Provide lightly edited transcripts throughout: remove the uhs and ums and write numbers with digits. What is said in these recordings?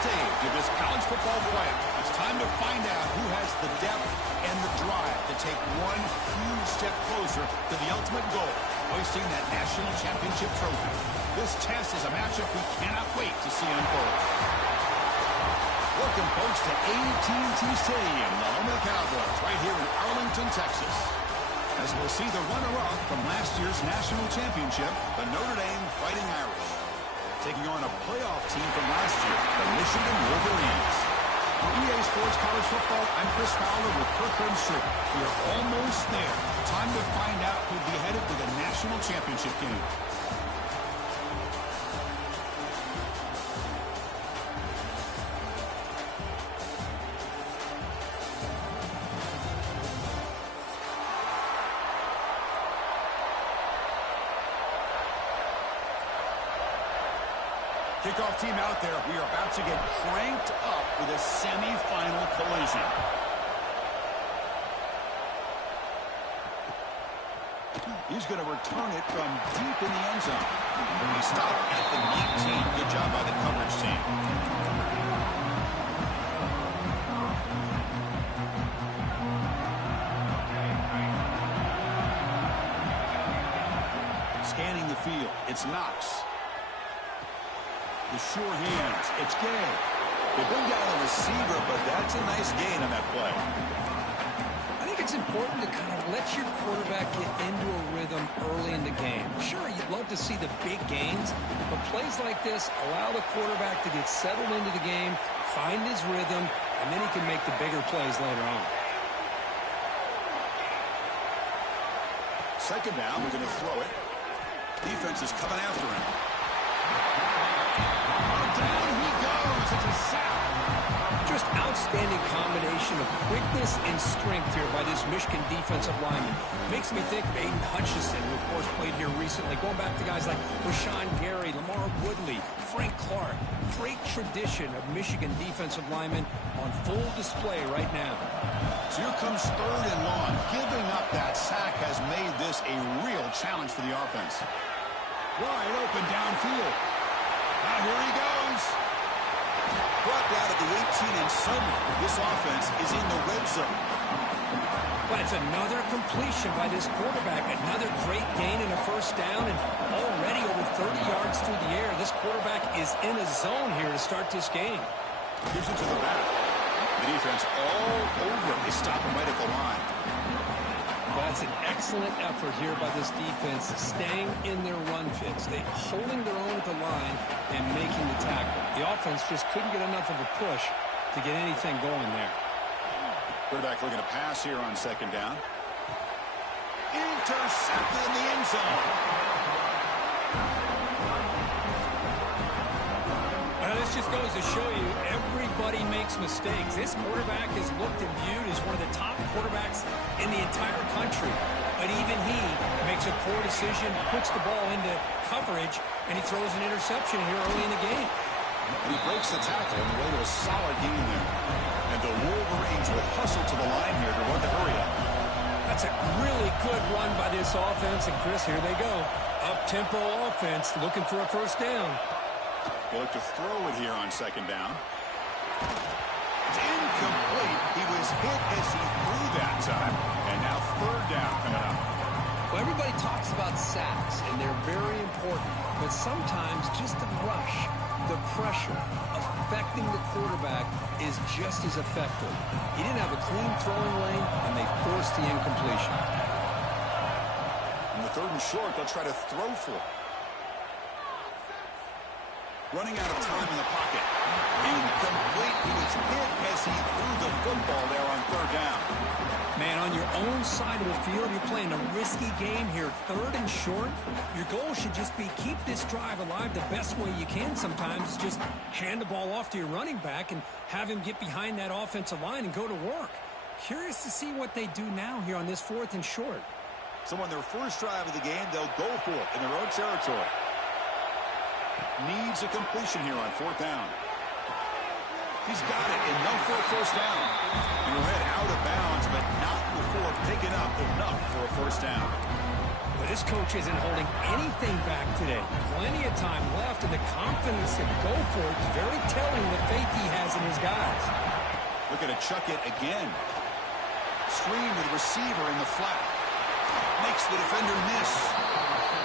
stage of this college football playoff. It's time to find out who has the depth and the drive to take one huge step closer to the ultimate goal, hoisting that national championship trophy. This test is a matchup we cannot wait to see unfold. Welcome, folks, to AT&T Stadium, the home of the Cowboys, right here in Arlington, Texas. As we'll see the runner-up from last year's national championship, the Notre Dame Fighting Irish, taking on a playoff team from last year, the Michigan Wolverines. For EA Sports College Football, I'm Chris Fowler with Kirk Herbstreit. We are almost there. Time to find out who'll be headed to the national championship game. Kickoff team out there. We are about to get cranked up with a semi-final collision. He's going to return it from deep in the end zone. He stopped at the 19. Good job by the coverage team. Scanning the field. It's Knox. The sure hands. It's Gay. They bring down the receiver, but that's a nice gain on that play. I think it's important to kind of let your quarterback get into a rhythm early in the game. Sure, you'd love to see the big gains, but plays like this allow the quarterback to get settled into the game, find his rhythm, and then he can make the bigger plays later on. Second down, we're going to throw it. Defense is coming after him. Down he goes. It's a sack. Just outstanding combination of quickness and strength here by this Michigan defensive lineman. Makes me think of Aiden Hutchinson, who of course played here recently. Going back to guys like Rashawn Gary, Lamar Woodley, Frank Clark. Great tradition of Michigan defensive linemen on full display right now. So here comes third and long. Giving up that sack has made this a real challenge for the offense. Wide open downfield. Now here he goes. Brought down at the 18, and suddenly this offense is in the red zone. But it's another completion by this quarterback. Another great gain and a first down, and already over 30 yards through the air. This quarterback is in a zone here to start this game. Gives it to the back. The defense all over him. They stop him right at the line. That's an excellent effort here by this defense, staying in their run fits. They holding their own at the line and making the tackle. The offense just couldn't get enough of a push to get anything going there. Quarterback looking to pass here on second down. Intercepted in the end zone. Well, this just goes to show you everybody makes mistakes. This quarterback is looked and viewed as one of the top quarterbacks in the entire country. But even he makes a poor decision, puts the ball into coverage, and he throws an interception here early in the game. And he breaks the tackle on the way to a solid gain there. And the Wolverines will hustle to the line here to run the hurry up. That's a really good run by this offense. And, Chris, here they go. Up-tempo offense looking for a first down. They look to throw it here on second down. It's incomplete. He was hit as he threw that time. And now third down coming up. Well, everybody talks about sacks, and they're very important. But sometimes just the rush, the pressure, affecting the quarterback is just as effective. He didn't have a clean throwing lane, and they forced the incompletion. In the third and short, they'll try to throw for it. Running out of time in the pocket. Incomplete. He was hit as he threw the football there on third down. Man, on your own side of the field, you're playing a risky game here. Third and short, your goal should just be keep this drive alive the best way you can sometimes. Just hand the ball off to your running back and have him get behind that offensive line and go to work. Curious to see what they do now here on this fourth and short. So on their first drive of the game, they'll go for it in their own territory. Needs a completion here on fourth down. He's got it, enough for a first down. And we're head out of bounds, but not before picking up enough for a first down. But This coach isn't holding anything back today. Plenty of time left, and the confidence to go for it is very telling of the faith he has in his guys. Look at it, chuck it again. Screen with the receiver in the flat. Makes the defender miss.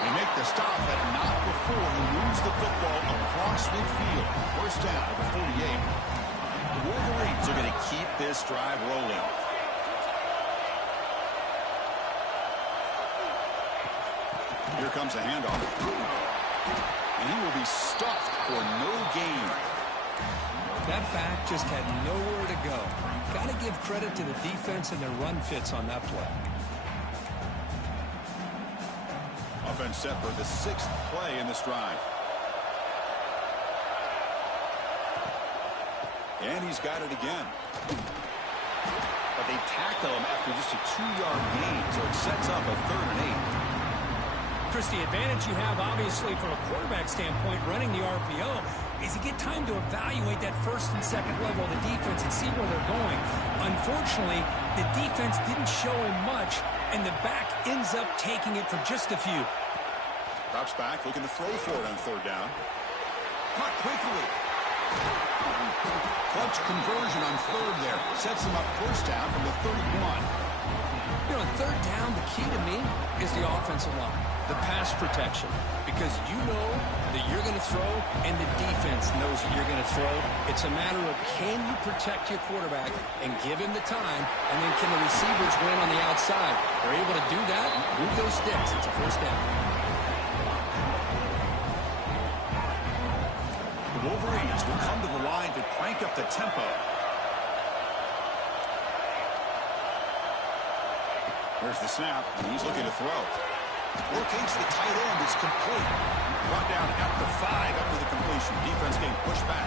They make the stop, but not before he moves the football across midfield. First down at the 48. The Wolverines are going to keep this drive rolling. Here comes a handoff. And he will be stuffed for no gain. That back just had nowhere to go. Got to give credit to the defense and their run fits on that play. Offense set for the 6th play in this drive. And he's got it again. But they tackle him after just a 2-yard gain, so it sets up a 3rd and 8. Chris, the advantage you have, obviously, from a quarterback standpoint, running the RPO, is you get time to evaluate that first and second level of the defense and see where they're going. Unfortunately, the defense didn't show him much, and the back ends up taking it for just a few. Drops back, looking to throw for it on 3rd down. Caught quickly. Clutch conversion on 3rd there. Sets him up 1st down from the 31. You know, on 3rd down, the key to me is the offensive line, the pass protection, because you know that you're going to throw and the defense knows that you're going to throw. It's a matter of can you protect your quarterback and give him the time, and then can the receivers win on the outside? They're able to do that, move those sticks. It's a 1st down. The Wolverines will come to the line to crank up the tempo. There's the snap, and he's looking to throw. Rotates the tight end. It's complete. Brought down at the 5 after the completion. Defense getting pushed back.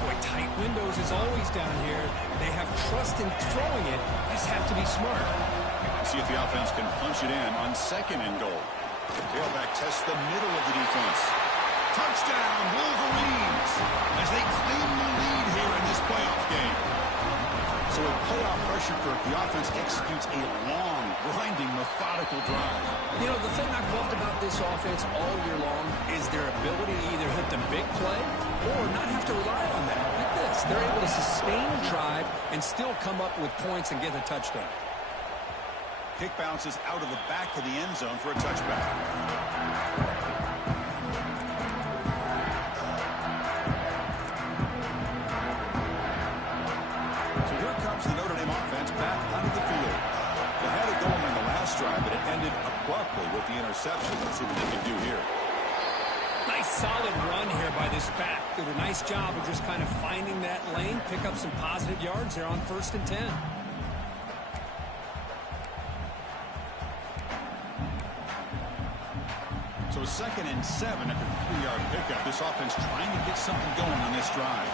Boy, tight windows is always down here. They have trust in throwing it. Just have to be smart. See if the offense can punch it in on 2nd and goal. Tailback tests the middle of the defense. Touchdown, Wolverines, as they claim the lead here in this playoff game. So with playoff pressure, Kirk, the offense executes a long, grinding, methodical drive. You know, the thing I've loved about this offense all year long is their ability to either hit the big play or not have to rely on that. Like this, they're able to sustain a drive and still come up with points and get a touchdown. Kick bounces out of the back of the end zone for a touchback. The Notre Dame offense back onto the field. They had it going on the last drive, but it ended abruptly with the interception. Let's see what they can do here. Nice solid run here by this back. Did a nice job of just kind of finding that lane, pick up some positive yards there on 1st and 10. So 2nd and 7 after the 3-yard pickup. This offense trying to get something going on this drive.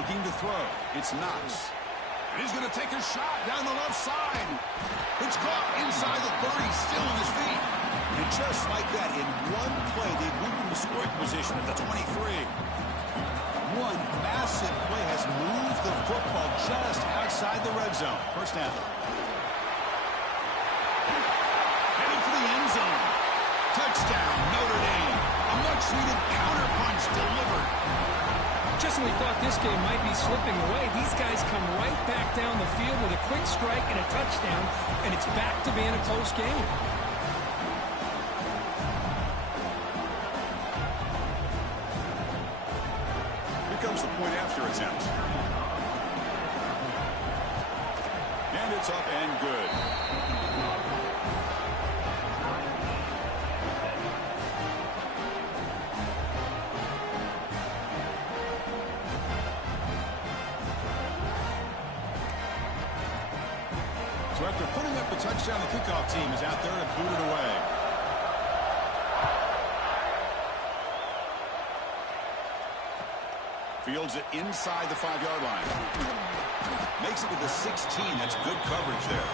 Looking to throw. It's Knox. He's going to take a shot down the left side. It's caught inside the 30, still on his feet. And just like that, in one play, they moved into scoring position at the 23. One massive play has moved the football just outside the red zone. 1st down. Heading for the end zone. Touchdown, Notre Dame. A much-needed counterpunch delivered. Just when we thought this game might be slipping away, these guys come right back down the field with a quick strike and a touchdown, and it's back to being a close game. Here comes the point after attempt. And it's up and good. So after putting up the touchdown, the kickoff team is out there to boot it away. Fields it inside the 5-yard line. Makes it to the 16. That's good coverage there.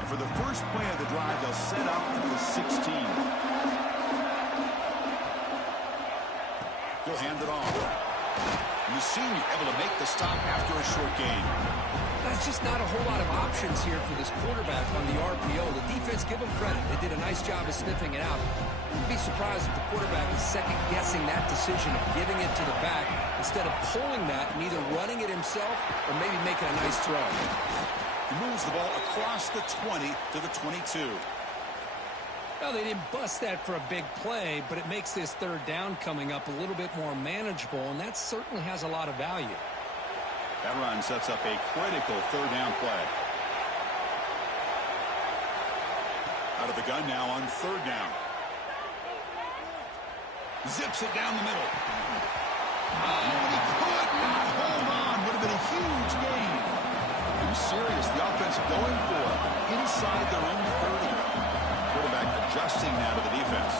And for the first play of the drive, they'll set up at the 16. He'll hand it off. And the senior able to make the stop after a short gain. There's just not a whole lot of options here for this quarterback on the RPO. The defense, give them credit. They did a nice job of sniffing it out. Wouldn't be surprised if the quarterback is second-guessing that decision of giving it to the back instead of pulling that and either running it himself or maybe making a nice throw. He moves the ball across the 20 to the 22. Well, they didn't bust that for a big play, but it makes this third down coming up a little bit more manageable, and that certainly has a lot of value. That run sets up a critical third down play. Out of the gun now on third down. Zips it down the middle. Oh, and he could not hold on. Would have been a huge gain. Too serious. The offense going for it. Inside their own 30. Quarterback adjusting now to the defense.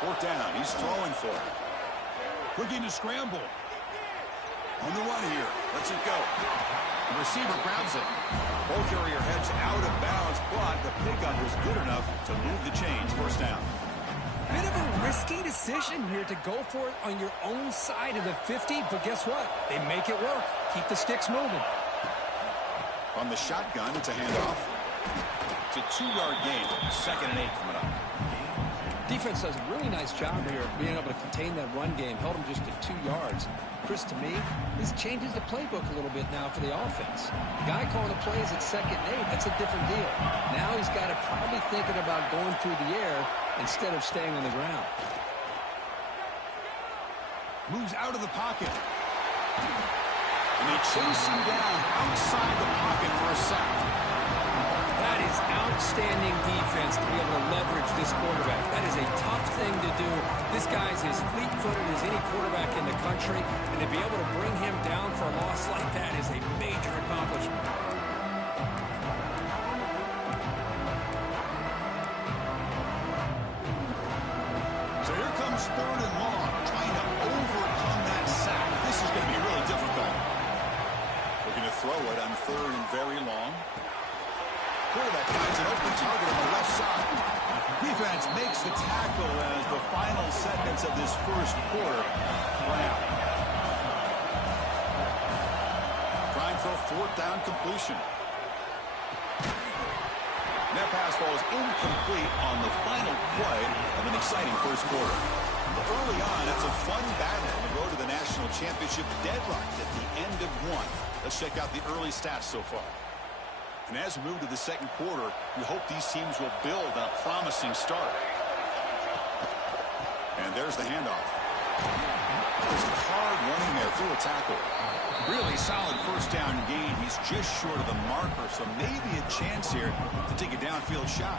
Fourth down. He's throwing for it. Looking to scramble. On the run here. Lets it go. The receiver grabs it. Ball carrier heads out of bounds, but the pickup was good enough to move the chains. First down. Bit of a risky decision here to go for it on your own side of the 50, but guess what? They make it work. Keep the sticks moving. From the shotgun, it's a handoff. It's a 2-yard gain. 2nd and 8 coming up. Defense does a really nice job here of being able to contain that run game. Held them just at 2 yards. Chris, to me, this changes the playbook a little bit now for the offense. The guy calling the plays at 2nd and 8, that's a different deal. Now he's got to probably thinking about going through the air instead of staying on the ground. Moves out of the pocket. And they chase him down outside the pocket for a sack. That is outstanding defense to be able to leverage this quarterback. That is a tough thing to do. This guy's as fleet-footed as any quarterback in the country, and to be able to bring him down for a loss like that is a major accomplishment. So here comes 3rd and long, trying to overcome that sack. This is going to be really difficult. Looking to throw it on 3rd and very long. Quarterback finds an open target on the left side. Defense makes the tackle as the final seconds of this first quarter run out. Trying for a 4th down completion. That pass falls incomplete on the final play of an exciting first quarter. But early on, it's a fun battle on the road to the national championship, deadlocked at the end of one. Let's check out the early stats so far. And as we move to the second quarter, we hope these teams will build on a promising start. And there's the handoff. There's a hard running there through a tackle. Really solid first down gain. He's just short of the marker, so maybe a chance here to take a downfield shot.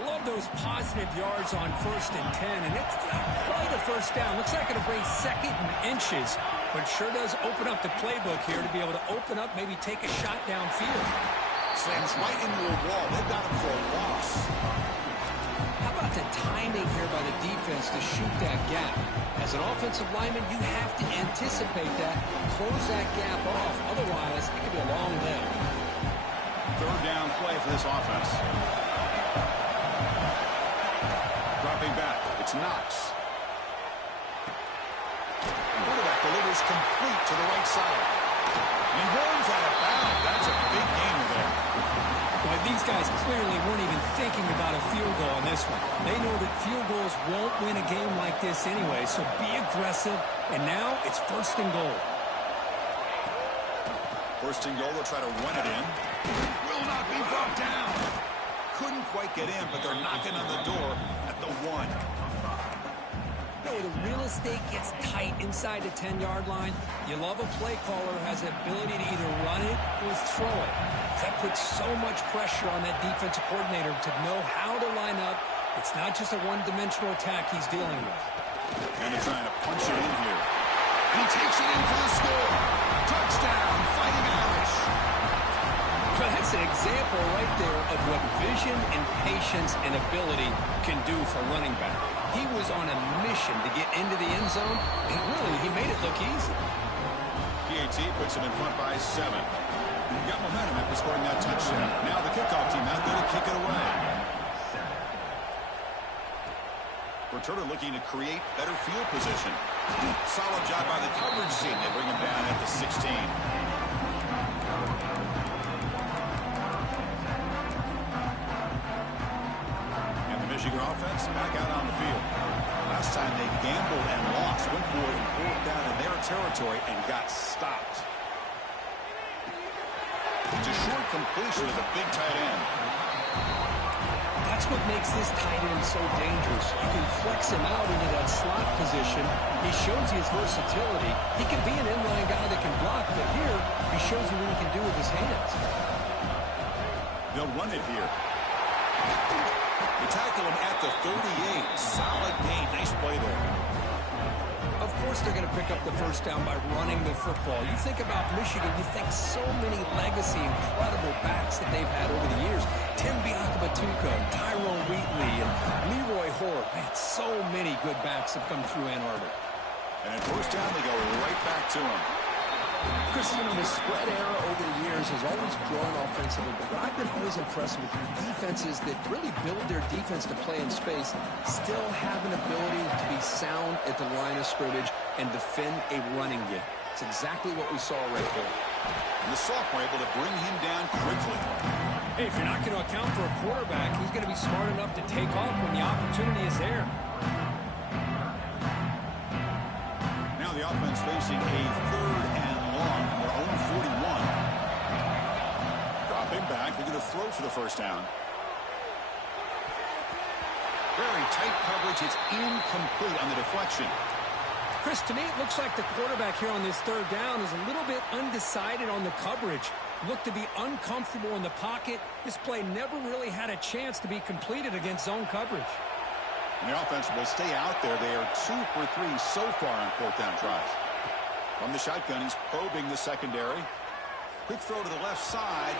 Love those positive yards on 1st and 10, and it's not quite a first down. Looks like it'll bring 2nd and inches. But sure does open up the playbook here to be able to open up, maybe take a shot downfield. Slams right into a wall. They've got him for a loss. How about the timing here by the defense to shoot that gap? As an offensive lineman, you have to anticipate that, close that gap off. Otherwise, it could be a long day. 3rd down play for this offense. Dropping back, it's Knox. Quarterback delivers complete to the right side. And he runs out of bounds. That's a big gainer there. Boy, these guys clearly weren't even thinking about a field goal on this one. They know that field goals won't win a game like this anyway, so be aggressive. And now it's 1st and goal. 1st and goal, they'll try to run it in. Will not be brought down. Couldn't quite get in, but they're knocking on the door at the 1. The real estate gets tight inside the 10-yard line. You love a play caller who has the ability to either run it or throw it. That puts so much pressure on that defensive coordinator to know how to line up. It's not just a one-dimensional attack he's dealing with. And they're trying to punch it in here. And he takes it in for the score. Touchdown, Fighting Irish. Well, that's an example right there of what vision and patience and ability can do for running back. He was on a mission to get into the end zone, and really, he made it look easy. PAT puts him in front by 7. He got momentum after scoring that touchdown. Now the kickoff team out there to kick it away. Returner looking to create better field position. Solid job by the coverage team. They bring him down at the 16. And the Michigan offense back out on the field. Last time they gambled and lost. Went for it and fourth down in their territory and got stopped. It's a short completion of the big tight end. That's what makes this tight end so dangerous. You can flex him out into that slot position. He shows you his versatility. He can be an inline guy that can block, but here he shows you what he can do with his hands. They'll run it here. They tackle him at the 38. Solid gain. Nice play there. Of course they're going to pick up the first down by running the football. You think about Michigan, you think so many legacy, incredible backs that they've had over the years. Tim Biakabatuka, Tyrone Wheatley, and Leroy Hort. Man, so many good backs have come through Ann Arbor. And at first down, they go right back to him. Chris, you know, the spread era over the years has always grown offensively, but what I've been always impressed with defenses that really build their defense to play in space still have an ability to be sound at the line of scrimmage and defend a running game. It's exactly what we saw right there. And the sophomore able to bring him down quickly. Hey, if you're not going to account for a quarterback, he's going to be smart enough to take off when the opportunity is there. Now the offense facing a third and long from their own 41. Dropping back, they're going to throw for the first down. Very tight coverage. It's incomplete on the deflection. Chris, to me, it looks like the quarterback here on this third down is a little bit undecided on the coverage. Looked to be uncomfortable in the pocket. This play never really had a chance to be completed against zone coverage. And the offense will stay out there. They are 2 for 3 so far on fourth down tries. From the shotgun, he's probing the secondary. Quick throw to the left side.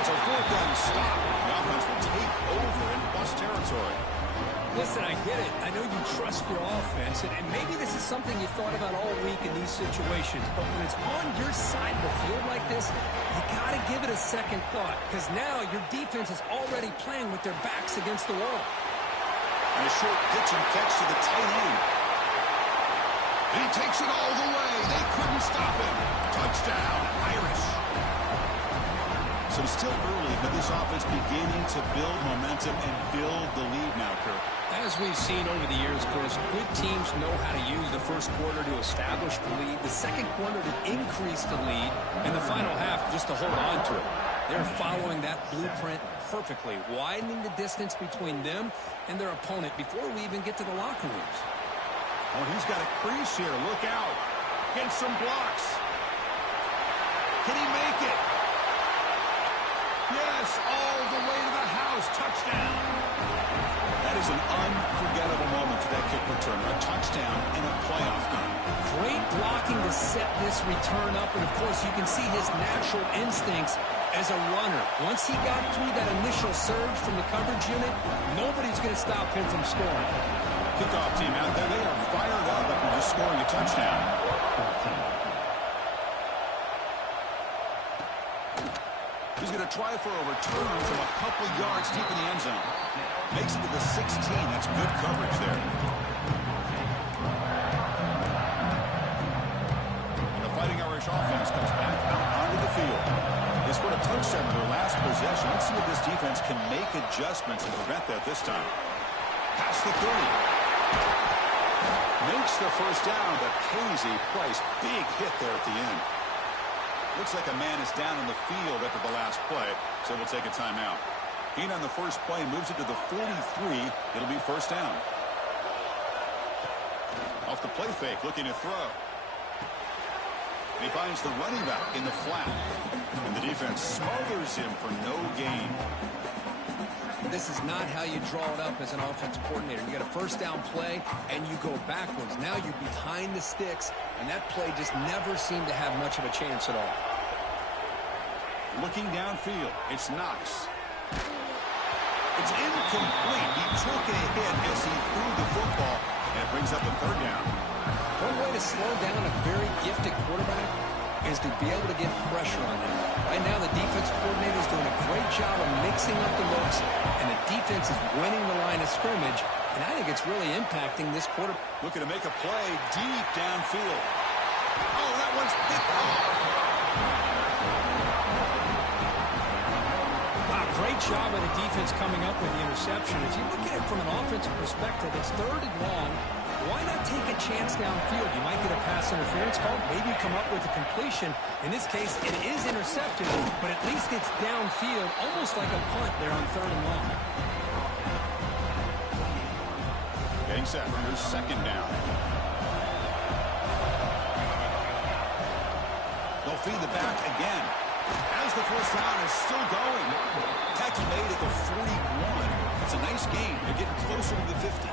It's a fourth down stop. The offense will take over in bust territory. Listen, I get it. I know you trust your offense, and maybe this is something you thought about all week in these situations, but when it's on your side of the field like this, you got to give it a second thought, because now your defense is already playing with their backs against the wall. And a short pitch and catch to the tight end. And he takes it all the way. They couldn't stop him. Touchdown, Irish. So still early, but this offense beginning to build momentum and build the lead now, Kirk. As we've seen over the years, Chris, good teams know how to use the first quarter to establish the lead, the second quarter to increase the lead, and the final half just to hold on to it. They're following that blueprint perfectly, widening the distance between them and their opponent before we even get to the locker rooms. Oh, he's got a crease here. Look out. Gets some blocks. Can he make it? Yes, all the way to the house. Touchdown. That is an unforgettable moment for that kick returner. A touchdown in a playoff game. Great blocking to set this return up, and of course you can see his natural instincts as a runner. Once he got through that initial surge from the coverage unit, nobody's going to stop him from scoring. Kickoff team out there, they are fired up after just scoring a touchdown. He's going to try for a return from a couple yards deep in the end zone. Makes it to the 16. That's good coverage there. And the Fighting Irish offense comes back out onto the field. They scored a touchdown in their last possession. Let's see if this defense can make adjustments and prevent that this time. Past the 30. Makes the first down, but pays a price. Big hit there at the end. Looks like a man is down in the field after the last play, so we'll take a timeout. Gain on the first play moves it to the 43. It'll be first down. Off the play fake, looking to throw. And he finds the running back in the flat. And the defense smothers him for no gain. This is not how you draw it up as an offensive coordinator. You got a first down play, and you go backwards. Now you're behind the sticks, and that play just never seemed to have much of a chance at all. Looking downfield, it's Knox. It's incomplete. He took a hit as he threw the football, and it brings up a third down. One way to slow down a very gifted quarterback is to be able to get pressure on him. Right now, the defense coordinator is doing a great job of mixing up the looks, and the defense is winning the line of scrimmage and I think it's really impacting this quarter. Looking to make a play deep downfield. Oh, that one's picked off. Wow, great job of the defense coming up with the interception. If you look at it from an offensive perspective, it's 3rd and long. Why not take a chance downfield? You might get a pass interference call, maybe come up with a completion. In this case, it is intercepted, but at least it's downfield, almost like a punt there on 3rd and long. Getting set for his 2nd down. They'll feed the back again. As the 1st down is still going. Tackle made at the 41. It's a nice gain. They're getting closer to the 50.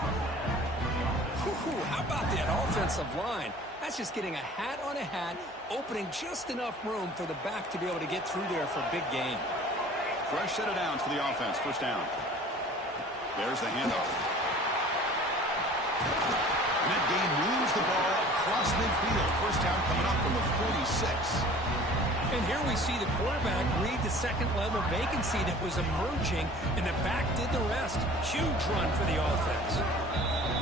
How about that offensive line? That's just getting a hat on a hat, opening just enough room for the back to be able to get through there for a big gain. Fresh set of downs for the offense. 1st down. There's the handoff. And that game moves the ball across midfield. 1st down coming up from the 46. And here we see the quarterback read the 2nd-level vacancy that was emerging, and the back did the rest. Huge run for the offense.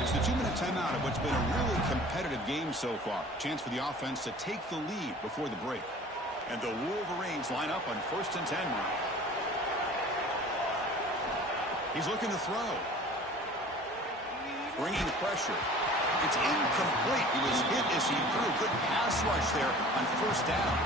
It's the 2-minute timeout of what's been a really competitive game so far. Chance for the offense to take the lead before the break. And the Wolverines line up on 1st and 10 now. He's looking to throw. Bringing pressure. It's incomplete. He was hit as he threw. Good pass rush there on 1st down.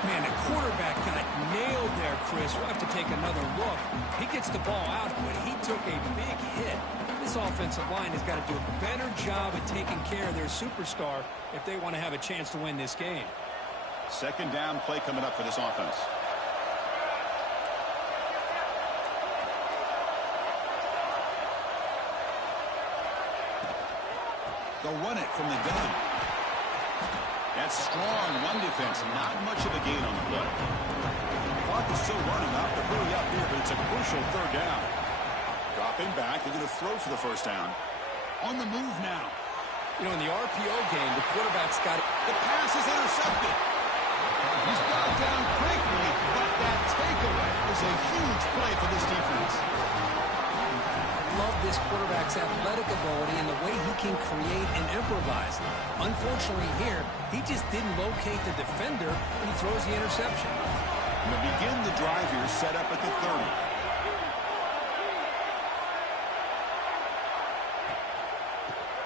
Man, the quarterback got nailed there, Chris. We'll have to take another look. He gets the ball out, but he took a big hit. This offensive line has got to do a better job of taking care of their superstar if they want to have a chance to win this game. 2nd down play coming up for this offense. They'll run it from the gun. That's strong run defense. Not much of a gain on the play. The clock is still running. Out to hurry up here, but it's a crucial 3rd down. Dropping back. They're going to throw for the 1st down. On the move now. You know, in the RPO game, the quarterback's got it. The pass is intercepted. He's brought down quickly, but that takeaway is a huge play for this defense. Love this quarterback's athletic ability and the way he can create and improvise. Unfortunately here, he just didn't locate the defender and he throws the interception. And they'll begin the drive here, set up at the 30.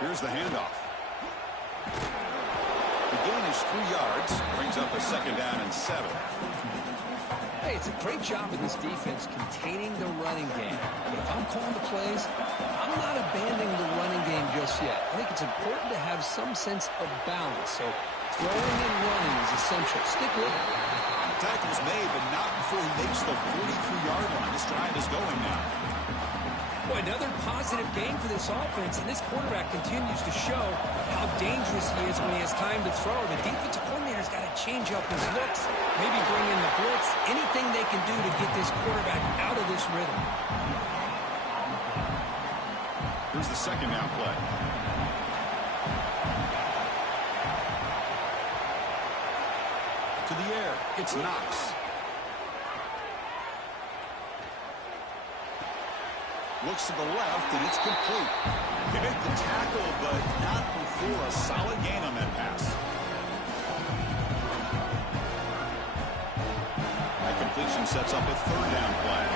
Here's the handoff. The gain is 3 yards, brings up a 2nd down and 7. Hey, it's a great job of this defense containing the running game. But if I'm calling the plays, I'm not abandoning the running game just yet. I think it's important to have some sense of balance. So throwing and running is essential. Stick with it. Tackle's made, but not before he makes the 43-yard line. This drive is going now. Boy, another positive game for this offense, and this quarterback continues to show how dangerous he is when he has time to throw. The defensive coordinator's got to change up his looks, maybe bring in the blitz, anything they can do to get this quarterback out of this rhythm. Here's the 2nd down play. To the air, it's Knox. Looks to the left, and it's complete. They make the tackle, but not before a solid gain on that pass. That completion sets up a 3rd down play.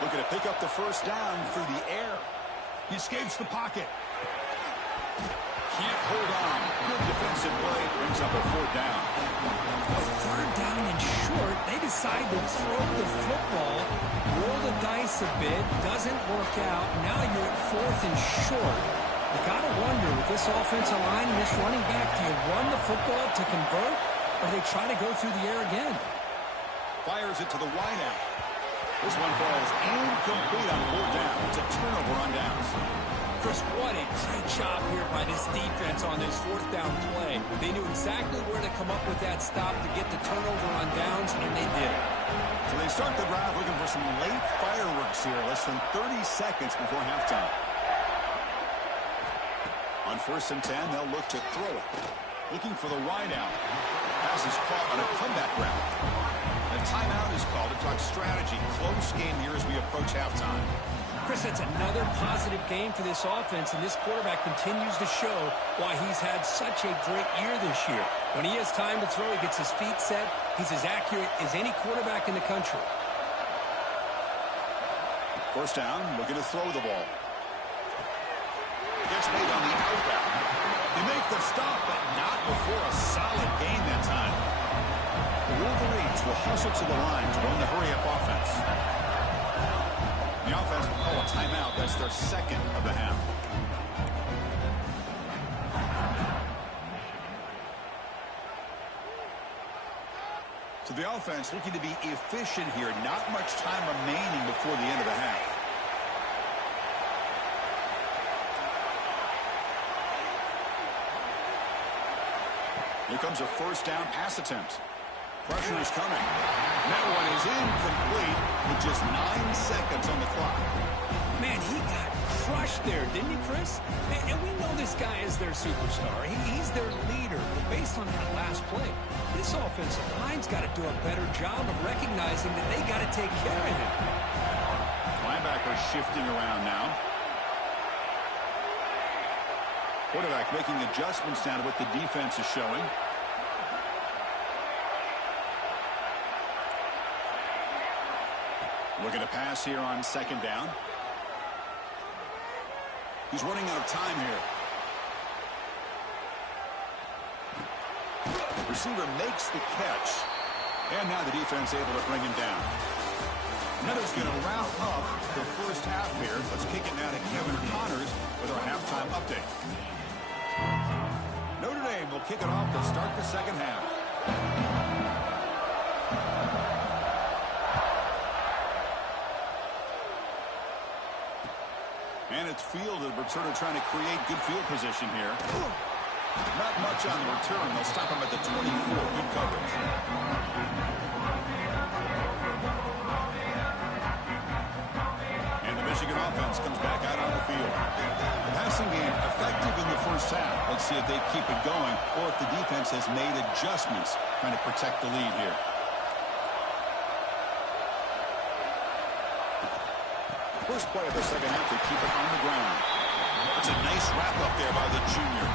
Looking to pick up the 1st down through the air. He escapes the pocket. Can't hold on. Good defensive play. Brings up a 4th down. 3rd down and short. They decide to throw the football, roll the dice a bit. Doesn't work out. Now you're at 4th and short. You got to wonder, with this offensive line and this running back, do you run the football to convert, or do they try to go through the air again? Fires it to the wideout. This one falls incomplete on 4th down. It's a turnover on downs. Chris, what a great job here by this defense on this 4th down play. They knew exactly where to come up with that stop to get the turnover on downs, and they did it. So they start the drive looking for some late fireworks here. Less than 30 seconds before halftime. On 1st and 10, they'll look to throw it. Looking for the wideout. Pass is caught on a comeback route. A timeout is called to talk strategy. Close game here as we approach halftime. Chris, that's another positive game for this offense, and this quarterback continues to show why he's had such a great year this year. When he has time to throw, he gets his feet set. He's as accurate as any quarterback in the country. First down, looking to throw the ball. Gets made on the out route. They make the stop, but not before a solid gain that time. The Wolverines will hustle to the line to run the hurry-up offense. The offense will call a timeout. That's their second of the half. So the offense looking to be efficient here. Not much time remaining before the end of the half. Here comes a first down pass attempt. Pressure is coming. That one is incomplete with just 9 seconds on the clock. Man, he got crushed there, didn't he, Chris? And we know this guy is their superstar. He's their leader. But based on that last play, this offensive line's got to do a better job of recognizing that they got to take care of him. Linebacker shifting around now. Quarterback making adjustments now to what the defense is showing. Looking to pass here on second down. He's running out of time here. Receiver makes the catch. And now the defense able to bring him down. Notre's going to round up the first half here. Let's kick it now to Kevin Connors with our halftime update. Notre Dame will kick it off to start the second half. And it's fielded. Returner trying to create good field position here. Not much on the return. They'll stop him at the 24. Good coverage. And the Michigan offense comes back out on the field. The passing game effective in the first half. Let's see if they keep it going or if the defense has made adjustments trying to protect the lead here. First play of the second half, they keep it on the ground. It's a nice wrap up there by the junior.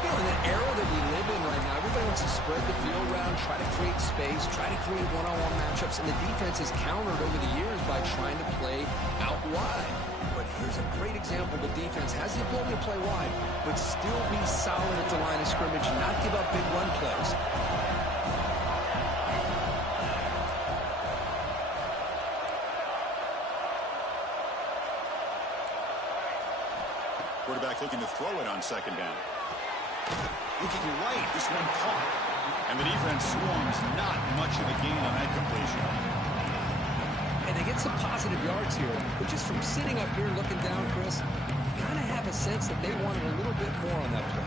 You know, in the era that we live in right now, everybody wants to spread the field around, try to create space, try to create one-on-one matchups, and the defense has countered over the years by trying to play out wide. But here's a great example. The defense has the ability to play wide, but still be solid at the line of scrimmage and not give up big run plays. Quarterback looking to throw it on second down. Looking right, this one caught. And the defense swarms, not much of a gain on that completion. And they get some positive yards here, but just from sitting up here looking down, Chris, you kind of have a sense that they wanted a little bit more on that play.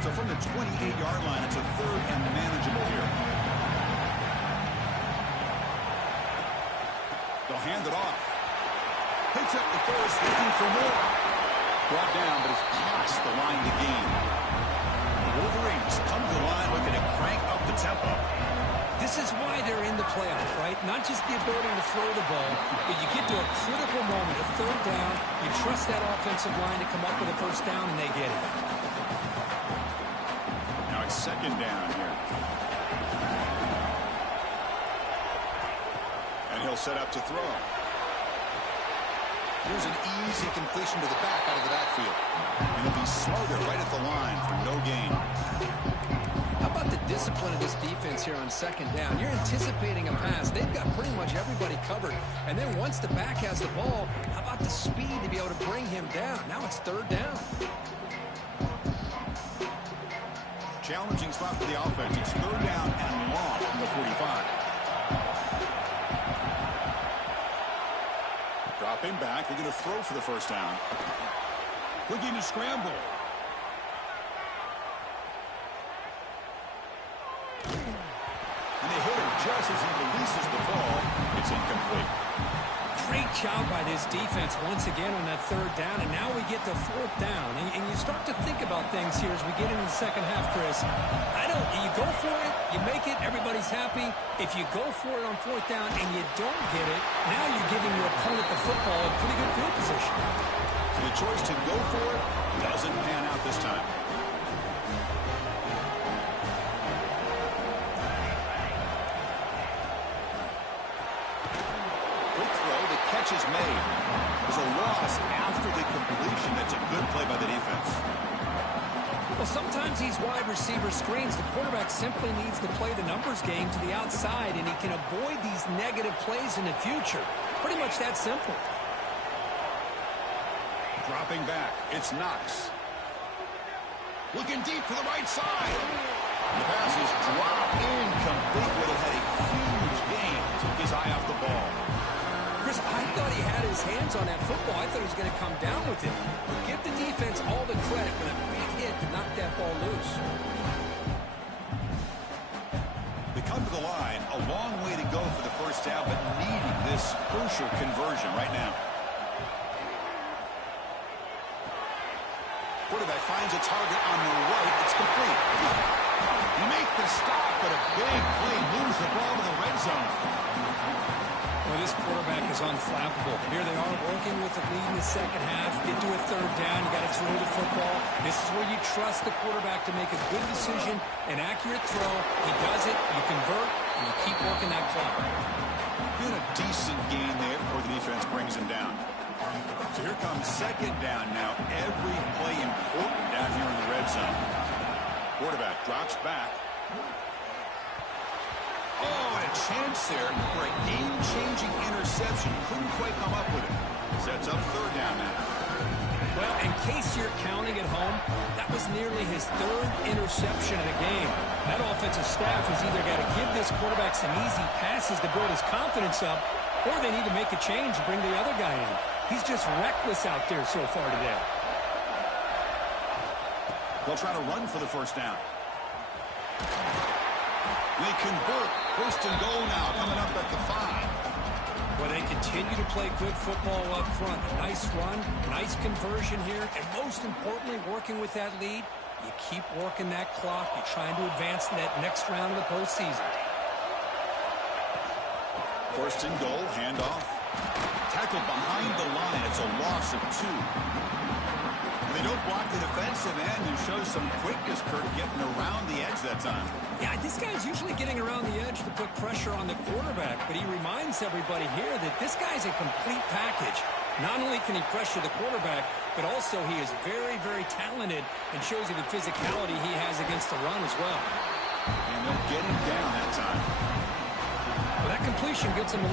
So from the 28-yard line, it's a third and manageable here. They'll hand it off. Picks up the first, looking for more. Brought down, but it's past the line to gain. The Wolverines come to the line looking to crank up the tempo. This is why they're in the playoffs, right? Not just the ability to throw the ball, but you get to a critical moment, a third down, you trust that offensive line to come up with a first down, and they get it. Now it's second down here. And he'll set up to throw. Here's an easy completion to the back out of the backfield. And he'll be smothered right at the line for no gain. How about the discipline of this defense here on second down? You're anticipating a pass. They've got pretty much everybody covered. And then once the back has the ball, how about the speed to be able to bring him down? Now it's third down. Challenging spot for the offense. It's third down and long from the 45. Dropping back. They're going to throw for the first down. Looking to scramble. And they hit him just as he releases the ball. It's incomplete. Great job by this defense once again on that third down. And now we get to fourth down, and you start to think about things here as we get into the second half, Chris. You go for it, you make it, everybody's happy. If you go for it on fourth down and you don't get it, now you're giving your opponent the football in pretty good field position. So the choice to go for it doesn't pan out this time. Quick throw, the catch is made. There's a loss after the completion. That's a good play by the defense. Well, sometimes these wide receiver screens, the quarterback simply needs to play the numbers game to the outside, and he can avoid these negative plays in the future. Pretty much that simple. Dropping back, it's Knox. Looking deep to the right side. The pass is dropped incomplete. Would have had a huge gain. Took his eye off the ball. Chris, I thought he had his hands on that football. I thought he was going to come down with it. But give the defense all the credit for that big hit to knock that ball loose. They come to the line. A long way to go for the first down, but needing this crucial conversion right now. Quarterback finds a target on the right. It's complete. You make the stop, but a big play moves the ball to the red zone. Well, this quarterback is unflappable. Here they are working with the lead in the second half. Get to a third down. You got to throw the football. This is where you trust the quarterback to make a good decision, an accurate throw. He does it. You convert, and you keep working that clock. Been a decent gain there before the defense brings him down. So here comes second down now. Every play important down here in the red zone. Quarterback drops back. Oh, and a chance there for a game-changing interception. Couldn't quite come up with it. Sets up third down now. Well, in case you're counting at home, that was nearly his third interception of the game. That offensive staff has either got to give this quarterback some easy passes to build his confidence up, or they need to make a change and bring the other guy in. He's just reckless out there so far today. They'll try to run for the first down. They convert. First and goal now, coming up at the 5. Well, they continue to play good football up front. Nice run, nice conversion here, and most importantly, working with that lead, you keep working that clock. You're trying to advance to that next round of the postseason. First and goal, handoff. Tackled behind the line. It's a loss of 2. They don't block the defensive end and show some quickness, Kurt, getting around the edge that time. Yeah, this guy's usually getting around the edge to put pressure on the quarterback, but he reminds everybody here that this guy's a complete package. Not only can he pressure the quarterback, but also he is very, very talented and shows you the physicality he has against the run as well. And they'll get him down that time. Well, that completion gets him a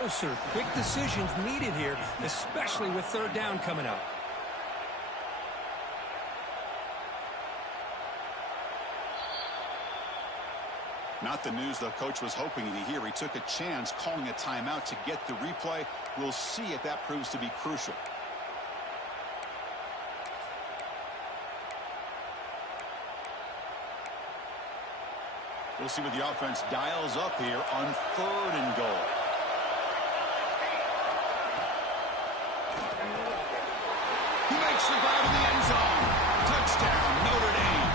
closer. Quick decisions needed here, especially with third down coming up. Not the news the coach was hoping to hear. He took a chance calling a timeout to get the replay. We'll see if that proves to be crucial. We'll see what the offense dials up here on third and goal. He makes the grab in the end zone. Touchdown, Notre Dame.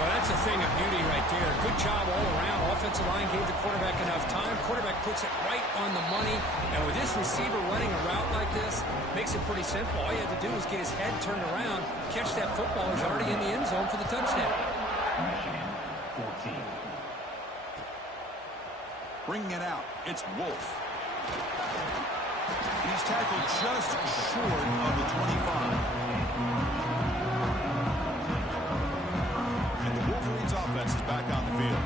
Well, that's a thing of beauty right there. Good job all around. Offensive line gave the quarterback enough time. Quarterback puts it right on the money. And with this receiver running a route like this, makes it pretty simple. All you have to do is get his head turned around, catch that football. He's already in the end zone for the touchdown. 14. Bringing it out, it's Wolf. He's tackled just short of the 25. And the Wolverines offense is back on the field.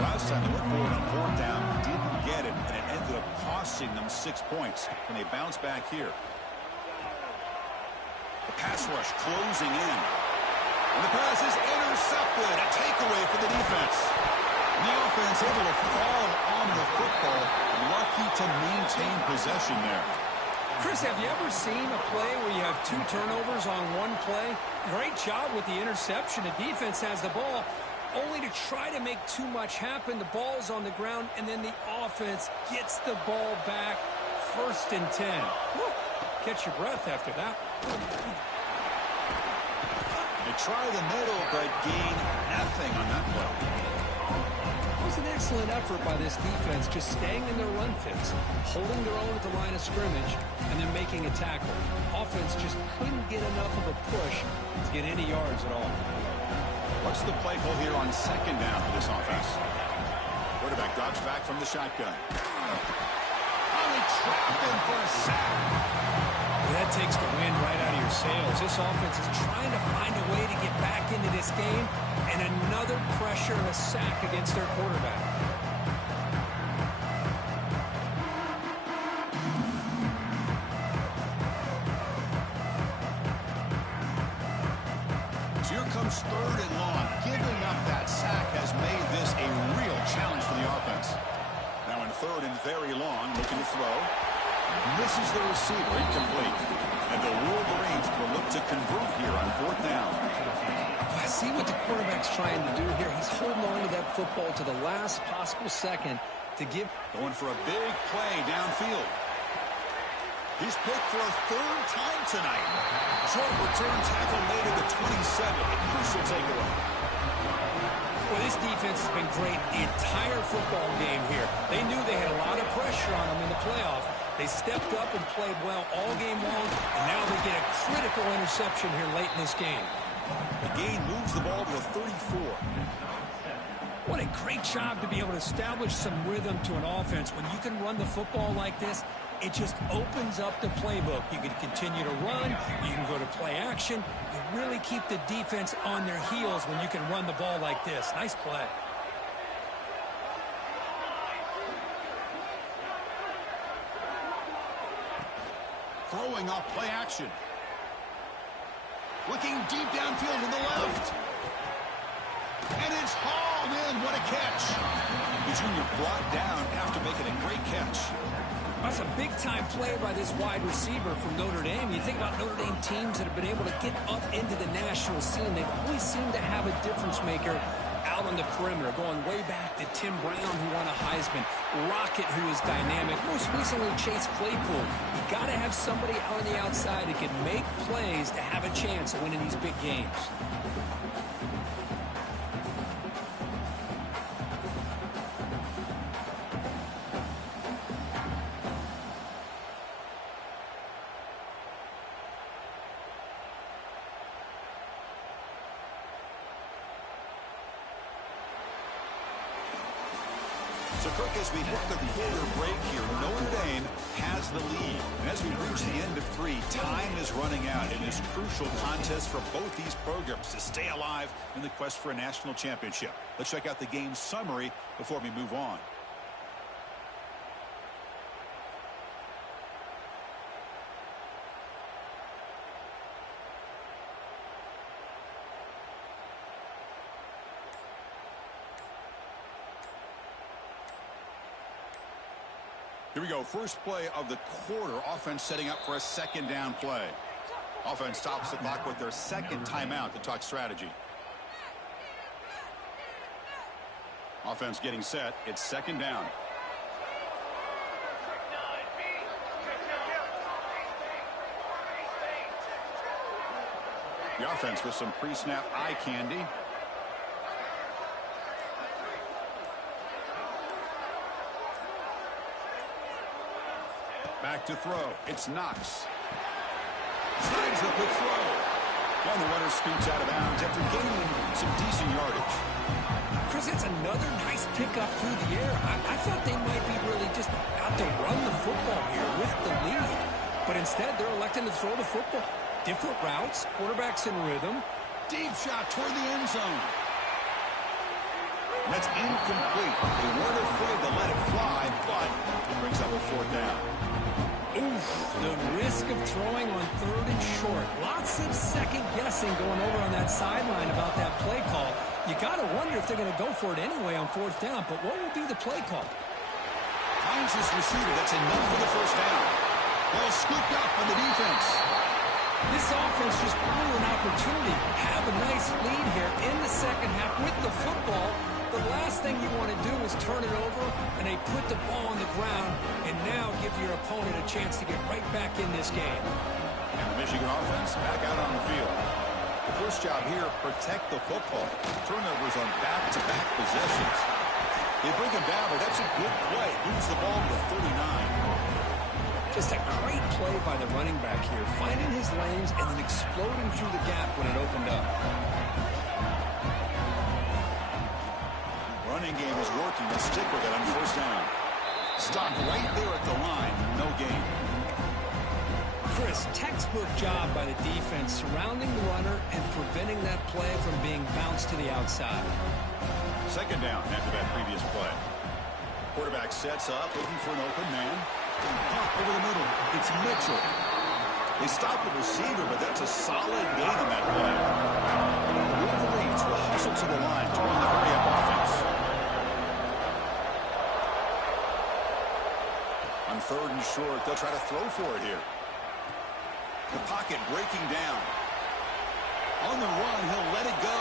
Last time they went forward on fourth down, didn't get it, and it ended up costing them 6 points. And they bounce back here. The pass rush closing in. And the pass is intercepted. A takeaway for the defense. And the offense able to fall football, lucky to maintain possession there. Chris, have you ever seen a play where you have 2 turnovers on one play? Great job with the interception. The defense has the ball, only to try to make too much happen. The ball's on the ground, and then the offense gets the ball back. 1st and 10. Woo. Catch your breath after that. They try the middle, but gain nothing on that play. It was an excellent effort by this defense, just staying in their run fits, holding their own at the line of scrimmage, and then making a tackle. Offense just couldn't get enough of a push to get any yards at all. What's the play call here on 2nd down for this offense? Quarterback drops back from the shotgun. Only trapped in for a sack. Well, that takes the wind right out of your sails. This offense is trying to find a way to get back into this game, and another pressure and a sack against their quarterback. So here comes 3rd and long. Giving up that sack has made this a real challenge for the offense. Now in 3rd and very long, looking to throw. Misses the receiver, incomplete. And the Wolverines will look to convert here on 4th down. I see what the quarterback's trying to do here. He's holding on to that football to the last possible second to give. Going for a big play downfield. He's picked for a 3rd time tonight. Short return tackle made at the 27. A crucial takeaway. Well, this defense has been great the entire football game here. They knew they had a lot of pressure on them in the playoff. They stepped up and played well all game long, and now they get a critical interception here late in this game. The gain moves the ball to the 34. What a great job to be able to establish some rhythm to an offense. When you can run the football like this, it just opens up the playbook. You can continue to run. You can go to play action. You really keep the defense on their heels when you can run the ball like this. Nice play. Throwing off play action. Looking deep downfield to the left. And it's hauled in. What a catch. The junior brought down after making a great catch. That's a big-time play by this wide receiver from Notre Dame. You think about Notre Dame teams that have been able to get up into the national scene. They always seem to have a difference maker out on the perimeter, going way back to Tim Brown, who won a Heisman, Rocket, who is dynamic, most recently Chase Claypool. You got to have somebody out on the outside who can make plays to have a chance of winning these big games. So, Kirk, as we hit the quarter break here, Notre Dame has the lead. And as we reach the end of 3, time is running out in this crucial contest for both these programs to stay alive in the quest for a national championship. Let's check out the game summary before we move on. Here we go. First play of the quarter. Offense setting up for a 2nd down play. Offense stops the clock with their 2nd timeout to talk strategy. Offense getting set. It's 2nd down. The offense with some pre-snap eye candy. Back to throw. It's Knox. Slides with the throw. And the runner scoots out of bounds after gaining some decent yardage. Chris, it's another nice pickup through the air. I thought they might be really just out to run the football here with the lead. But instead, they're electing to throw the football. Different routes, quarterbacks in rhythm. Deep shot toward the end zone. That's incomplete. They weren't afraid to let it fly, but it brings up a 4th down. Oof, the risk of throwing on 3rd and short. Lots of second guessing going over on that sideline about that play call. You got to wonder if they're going to go for it anyway on 4th down, but what will be the play call? Finds his receiver. That's enough for the first down. Ball scooped up on the defense. This offense just blew an opportunity. Have a nice lead here in the second half with the football. The last thing you want to do is turn it over, and they put the ball on the ground and now give your opponent a chance to get right back in this game. And the Michigan offense back out on the field. The first job here, protect the football. Turnovers on back-to-back possessions. They bring him down, but that's a good play. Moves the ball to 39. Just a great play by the running back here, finding his lanes and then exploding through the gap when it opened up. Running game is working. Let's stick with it on first down. Stopped right there at the line. No gain. Chris, textbook job by the defense surrounding the runner and preventing that play from being bounced to the outside. Second down after that previous play. Quarterback sets up, looking for an open man. Pump over the middle. It's Mitchell. They stop the receiver, but that's a solid gain on that play. The Wolverines will hustle to the line to run the hurry-up offense. On third and short, they'll try to throw for it here. The pocket breaking down. On the run, he'll let it go.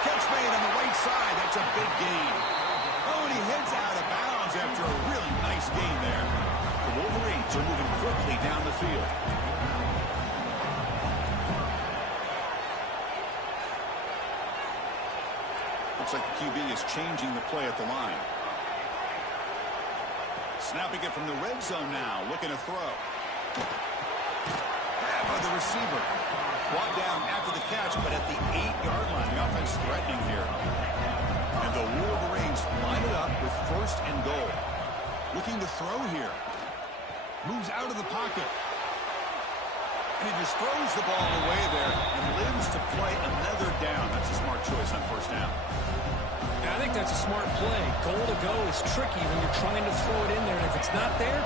Catch made on the right side. That's a big gain. Oh, and he heads out of bounds after a really nice gain there. The Wolverines are moving quickly down the field. Looks like the QB is changing the play at the line. Snapping it from the red zone now, looking to throw. Grab by the receiver. Brought down after the catch, but at the 8-yard line. The offense threatening here. And the Wolverines line it up with first and goal. Looking to throw here. Moves out of the pocket. And he just throws the ball away there and lives to play another down. That's a smart choice on first down. I think that's a smart play. Goal to go is tricky when you're trying to throw it in there. And if it's not there,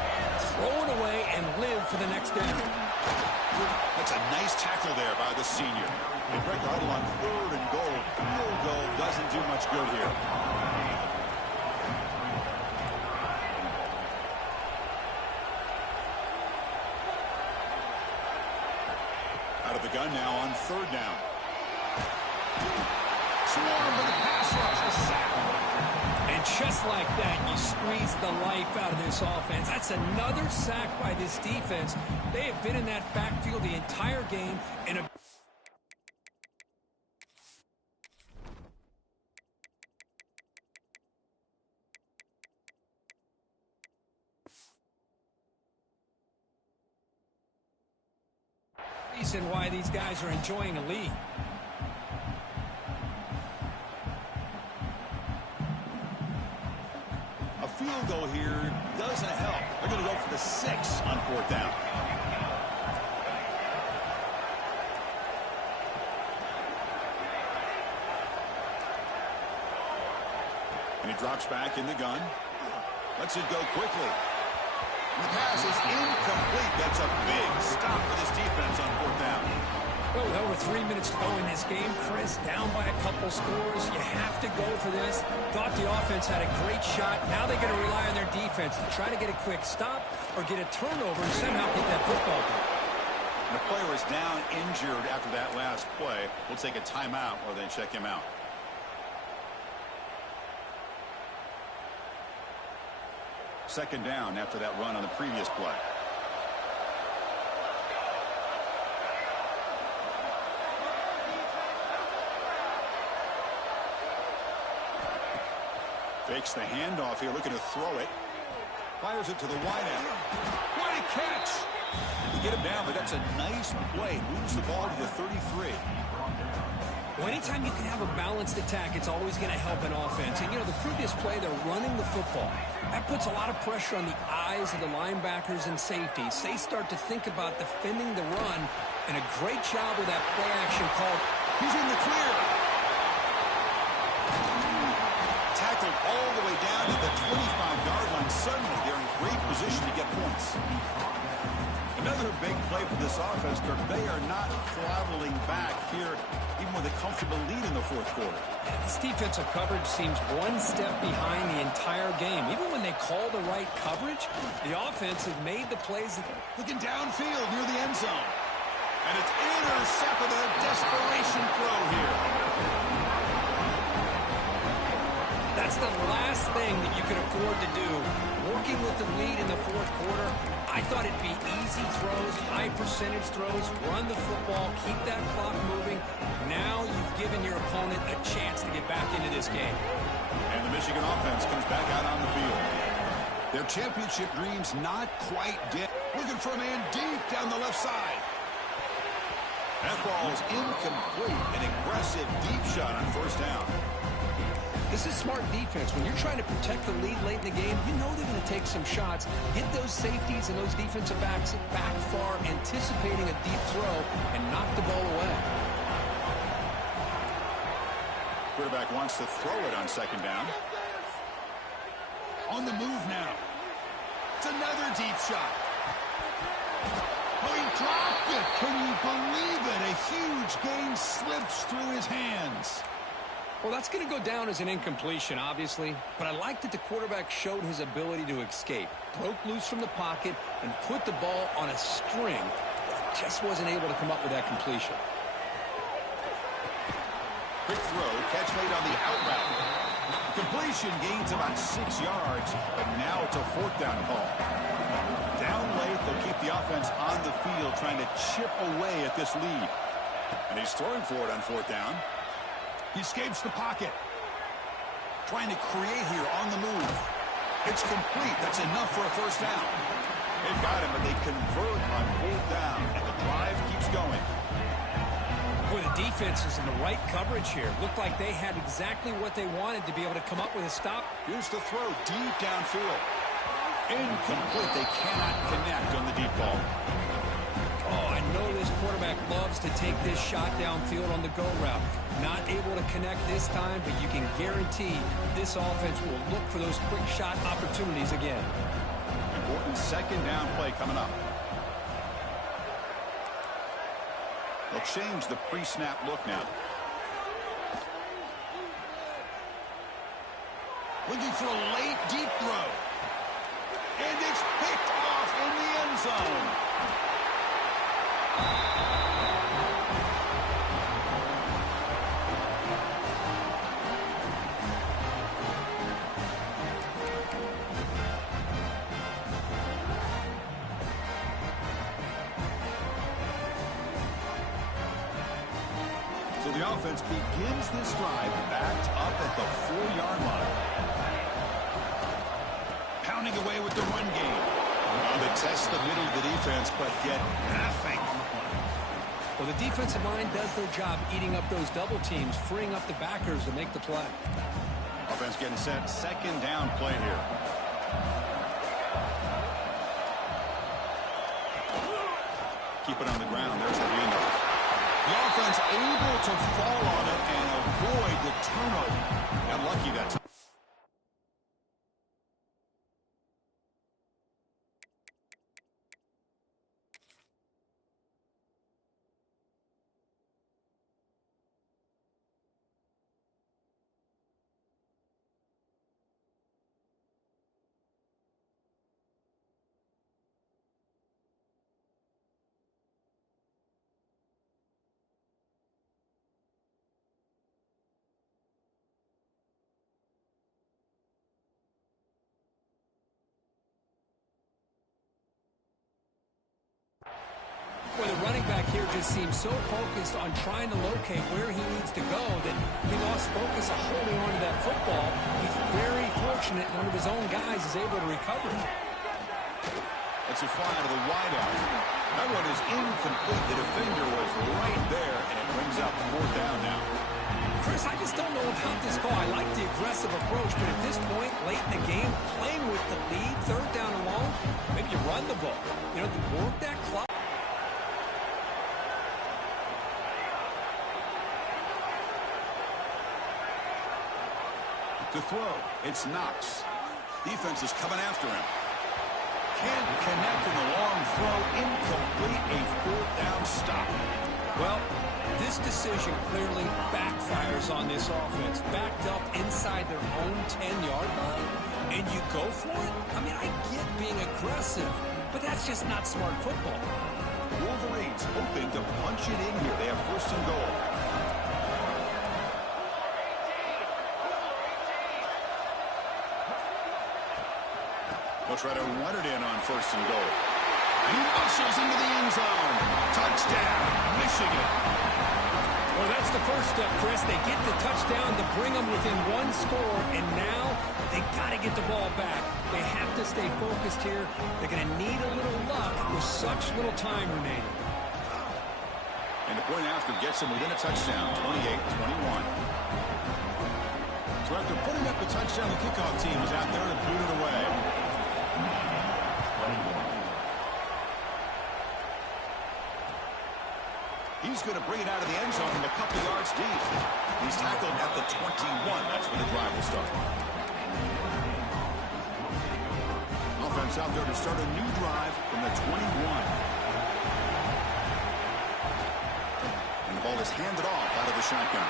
throw it away and live for the next down. That's a nice tackle there by the senior. They break the huddle on third and goal. Field goal doesn't do much good here. Out of the gun now on third down. Swarm with the pass rush. A sack. And just like that, you squeeze the life out of this offense. That's another sack by this defense. They have been in that backfield the entire game. And a reason why these guys are enjoying a lead. A field goal here doesn't help. They're going to go for the 6 on fourth down. And he drops back in the gun. Lets it go quickly. And the pass is incomplete. That's a big stop for this defense on fourth down. Well, with over 3 minutes to go in this game, Chris, down by a couple scores. You have to go for this. Thought the offense had a great shot. Now they're going to rely on their defense to try to get a quick stop or get a turnover and somehow get that football back. The player is down injured after that last play. We'll take a timeout or then check him out. Second down after that run on the previous play. Fakes the handoff here, looking to throw it. Fires it to the wide end. What a catch! We get him down, but that's a nice play. Moves the ball to the 33. Well, anytime you can have a balanced attack, it's always going to help an offense. And, you know, the previous play, they're running the football. That puts a lot of pressure on the eyes of the linebackers and safeties. They start to think about defending the run, and a great job with that play action called. He's in the clear. Tackled all the way down to the 25-yard line. Suddenly, they're in great position to get points. Another big play for this offense, Kirk. They are not throttling back here, even with a comfortable lead in the fourth quarter. Yeah, this defensive coverage seems one step behind the entire game. Even when they call the right coverage, the offense has made the plays. Looking downfield near the end zone. And it's intercepted, a desperation throw here. That's the last thing that you could afford to do. Working with the lead in the fourth quarter, I thought it'd be easy throws, high percentage throws, run the football, keep that clock moving. Now you've given your opponent a chance to get back into this game. And the Michigan offense comes back out on the field. Their championship dreams not quite dead. Looking for a man deep down the left side. That ball is incomplete. An aggressive deep shot on first down. This is smart defense. When you're trying to protect the lead late in the game, you know they're going to take some shots. Get those safeties and those defensive backs back far, anticipating a deep throw, and knock the ball away. Quarterback wants to throw it on second down. On the move now. It's another deep shot. Oh, he dropped it. Can you believe it? A huge gain slips through his hands. Well, that's going to go down as an incompletion, obviously, but I like that the quarterback showed his ability to escape, broke loose from the pocket, and put the ball on a string, but just wasn't able to come up with that completion. Quick throw, catch made on the out route. Completion gains about 6 yards, but now it's a fourth down call. Down late, they'll keep the offense on the field, trying to chip away at this lead. And he's throwing for it on fourth down. He escapes the pocket. Trying to create here on the move. It's complete. That's enough for a first down. They've got him, but they convert on fourth down, and the drive keeps going. Boy, the defense is in the right coverage here. Looked like they had exactly what they wanted to be able to come up with a stop. Here's the throw, deep downfield. Incomplete. They cannot connect on the deep ball. Oh, I know this quarterback loves to take this shot downfield on the go route. Not able to connect this time, but you can guarantee this offense will look for those quick shot opportunities again. Important second down play coming up. They'll change the pre-snap look now. Looking for a late deep throw. And it's picked off in the end zone. So the offense begins this drive backed up at the 4-yard line. Pounding away with the run game. They test the middle of the defense, but get nothing. Well, the defensive line does their job eating up those double teams, freeing up the backers to make the play. Offense getting set. Second down play here. Keep it on the ground. There's the handoff. The offense able to fall on it and avoid the turnover. Got lucky that time. Well, the running back here just seems so focused on trying to locate where he needs to go that he lost focus of holding on to that football. He's very fortunate one of his own guys is able to recover it. It's a fly to the wideout. That one is incomplete. The defender was right there, and it brings up fourth down now. Chris, I just don't know about this call. I like the aggressive approach, but at this point, late in the game, playing with the lead, third down and long, maybe you run the ball. You know, work that clock. To throw, it's Knox. Defense is coming after him. can't connect in the long throw. Incomplete, a fourth down stop. Well, this decision clearly backfires on this offense. Backed up inside their own 10-yard line, and you go for it? I mean, I get being aggressive, but that's just not smart football. Wolverines hoping to punch it in here. They have first and goal. They'll try to run it in on first and goal. And he muscles into the end zone. Touchdown, Michigan. Well, that's the first step, Chris. They get the touchdown to bring them within one score, and now they got to get the ball back. They have to stay focused here. They're going to need a little luck with such little time remaining. And the point after gets them within a touchdown, 28-21. So after putting up the touchdown, the kickoff team was out there to boot it away. He's going to bring it out of the end zone from a couple yards deep. He's tackled at the 21. That's where the drive will start. Offense out there to start a new drive from the 21. And the ball is handed off out of the shotgun.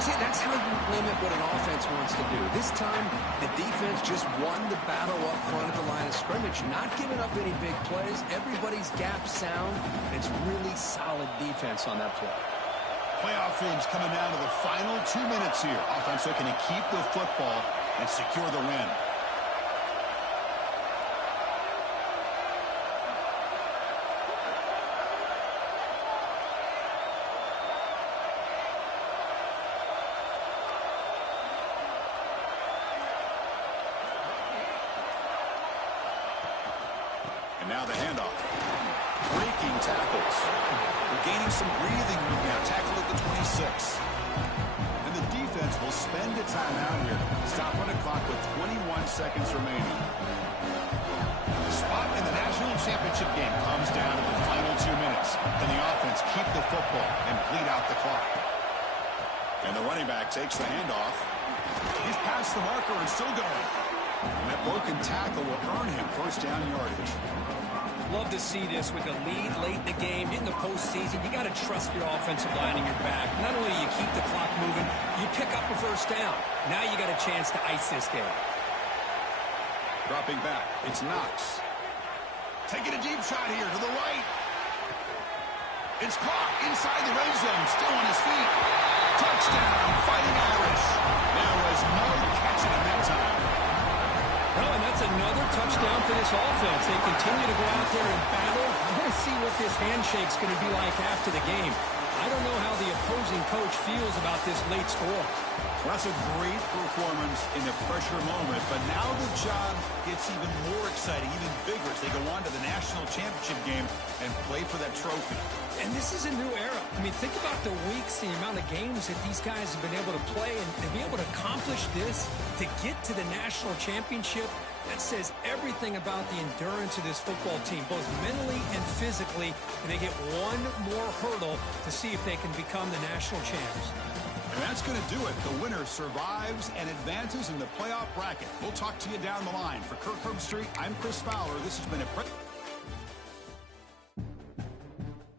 See, that's how you limit what an offense wants to do. This time, the defense just won the battle up front at the line of scrimmage, not giving up any big plays. Everybody's gap sound. It's really solid defense on that play. Playoff themes coming down to the final 2 minutes here. Offense looking to keep the football and secure the win. And now the handoff. Breaking tackles. Regaining some breathing room now. Tackled at the 26. And the defense will spend a timeout here. Stop on the clock with 21 seconds remaining. The spot in the national championship game comes down to the final 2 minutes. Can the offense keep the football and bleed out the clock? And the running back takes the handoff. He's past the marker and still going. And that broken tackle will earn him first down yardage. Love to see this with a lead late in the game. In the postseason, you got to trust your offensive line in your back. Not only do you keep the clock moving, you pick up a first down. Now you got a chance to ice this game. Dropping back, it's Knox. Taking a deep shot here to the right. It's caught inside the red zone, still on his feet. Touchdown, Fighting Irish. There was no catching him that time. Well, and that's another touchdown for this offense. They continue to go out there and battle. I want to see what this handshake's going to be like after the game. I don't know how the opposing coach feels about this late score. Well, that's a great performance in the pressure moment, but now the job gets even more exciting, even bigger as they go on to the national championship game and play for that trophy. And this is a new era. I mean, think about the weeks, the amount of games that these guys have been able to play, and to be able to accomplish this, to get to the national championship, that says everything about the endurance of this football team, both mentally and physically, and they get one more hurdle to see if they can become the national champs. And that's going to do it. The winner survives and advances in the playoff bracket. We'll talk to you down the line. For Kirk Herbstreit, I'm Chris Fowler. This has been a